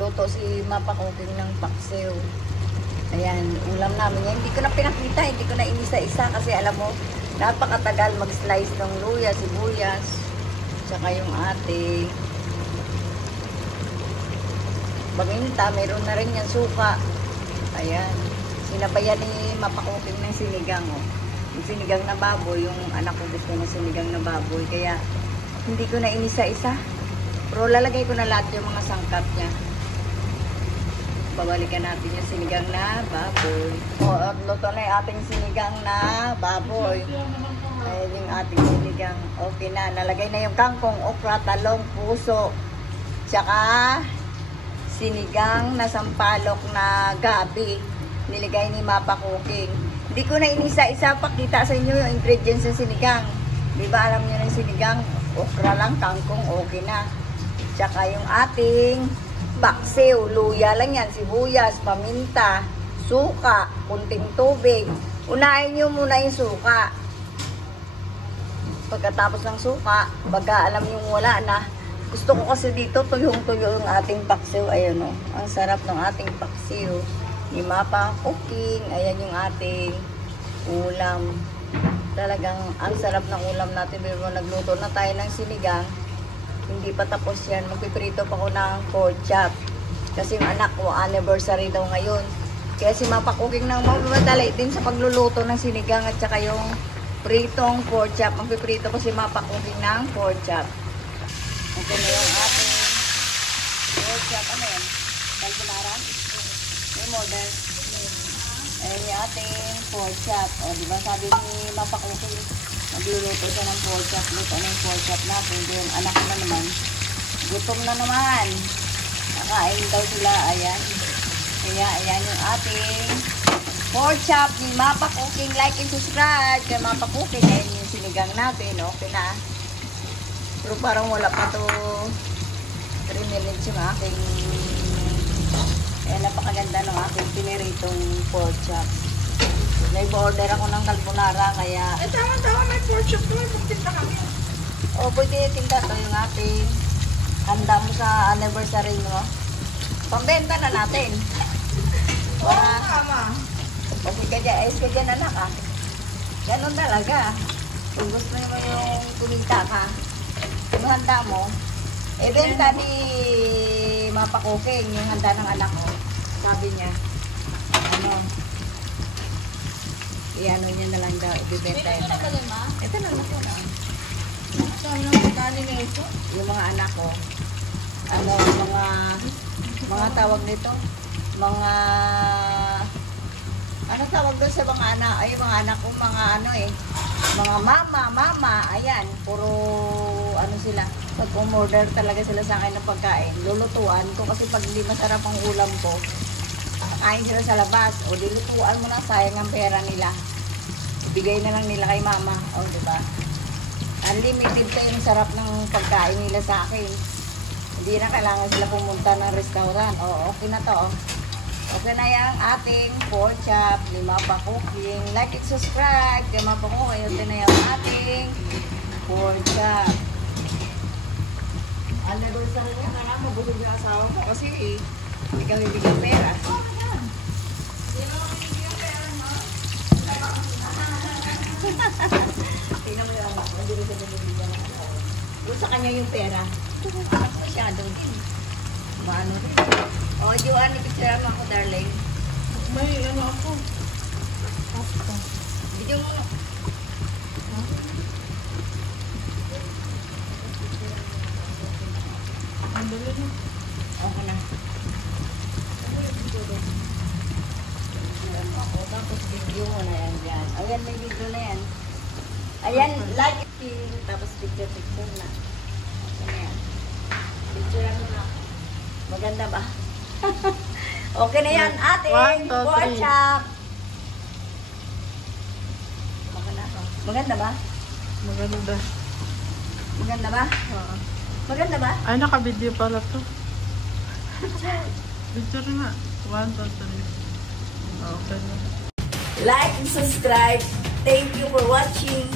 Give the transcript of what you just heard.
nagluto si Mapa Cooking ng paksiw. Ayan, ulam namin yan. Hindi ko na pinakita, hindi ko na inisa-isa kasi alam mo, napakatagal mag-slice ng luya, sibuyas, tsaka yung ating paminta, meron na rin yan suka. Ayan, sinabayan ni Mapa Cooking ng sinigang. Oh. Yung sinigang na baboy, yung anak ko gusto ng sinigang na baboy, kaya hindi ko na inisa-isa. Pero lalagay ko na lahat yung mga sangkap niya. Babalikan natin yung sinigang na baboy. O, at luto na yung ating sinigang na baboy. Ayan yung ating sinigang. Okay na. Nalagay na yung kangkong, okra, talong, puso. Tsaka sinigang na sampalok na gabi. Niligay ni Mapa Cooking. Hindi ko na inisa-isa pakita sa inyo yung ingredients ng sinigang. Di ba alam niyo ng sinigang? Okra lang, kangkong, okay na. Tsaka yung ating paksiw, luya lang yan, sibuyas, paminta, suka, kunting tubig. Unahin nyo muna yung suka. Pagkatapos ng suka, baga alam yung wala na. Gusto ko kasi dito tuyong-tuyo yung ating paksiw. Ayan o, ang sarap ng ating paksiw. Ni Mapa Cooking, ayan yung ating ulam. Talagang ang sarap ng ulam natin. Pero nagluto na tayo ng sinigang. Hindi pa tapos yan. Magpiprito pa ko ng pork chop. Kasi yung anak ko, anniversary daw ngayon. Kaya si Mapa Cooking nang mamadali din sa pagluluto ng sinigang at saka yung pritong pork chop. Magpiprito ko si Mapa Cooking ng pork chop. Okay na yung ating pork chop. Ano yan? Carbonara? May model. Ayan yung ating pork chop. O, diba sabi ni Mapa Cooking, magluluto siya ng pork chop. Luto na yung pork chop natin. Yung anak ko na naman. Gutom na naman. Nakain daw sila. Ayan. Kaya ayan yung ating pork chop ni Mapa Cooking. Like and subscribe kay Mapa Cooking. Ayan yung sinigang natin. Okay na. Pero parang wala pa to 3 minutes yung aking ayan, napakaganda ng aking piniritong pork chop. Nag-order ako ng carbonara, kaya tama, may pork chop naman. Magtinda kami. o, pwede tinda to yung ating handa mo sa anniversary mo. Pambenta na natin. Oo, tama. Kasi ayos ka dyan, anak, ah. Ganun talaga. Kung gusto mo yung kumita ka, yung handa mo, benta ni Mapa Cooking, yung handa ng anak ko. Sabi niya, ano, i-ano niya na lang daw, ibibenta yun. Ito na lang na. Sabi ng pagkanin na ito. Yung mga anak ko, ano, mga tawag nito, mga, ano tawag doon sa mga anak, ay mga anak ko, mga ano mga mama, ayan, puro, ano sila, pag umorder talaga sila sa akin ng pagkain, lulutuan ko kasi pag hindi masarap ang ulam ko, kain sila sa labas, o dilutuan mo na, sayang ang pera nila. Ibigay na lang nila kay mama, o diba? Unlimited sa yung sarap ng pagkain nila sa akin. Hindi na kailangan sila pumunta ng restaurant. O, okay na to, o. Okay na yung ating pork chop ni Mapa Cooking. Like and subscribe kay Mapa Cooking. Okay na yung ating pork chop. Anniversary niya na lang, mabusog yung asawa ko kasi ikaw hindi ka pera. Tingnan mo yung anak ko, hindi rin siya nabibigyan ng asawa. Doon sa kanya yung pera. Anak mo siya, doon din. Maano rin. O, Joanne, ipicture mo ako, darling. May ano ako. Video mo. Ang dali na. Okay na. Ako, tapos video mo na yan dyan. Ayan, may video na yan. Ayan, like it. Tapos picture na. Okay na yan. Picture mo na. Maganda ba? Okay na yan, ating pork chop. Maganda ba? Maganda. Maganda ba? Oo. Maganda ba? Ay, naka-video pala to. Picture nga. 1, 2, 3. Okay na. Like and subscribe. Thank you for watching.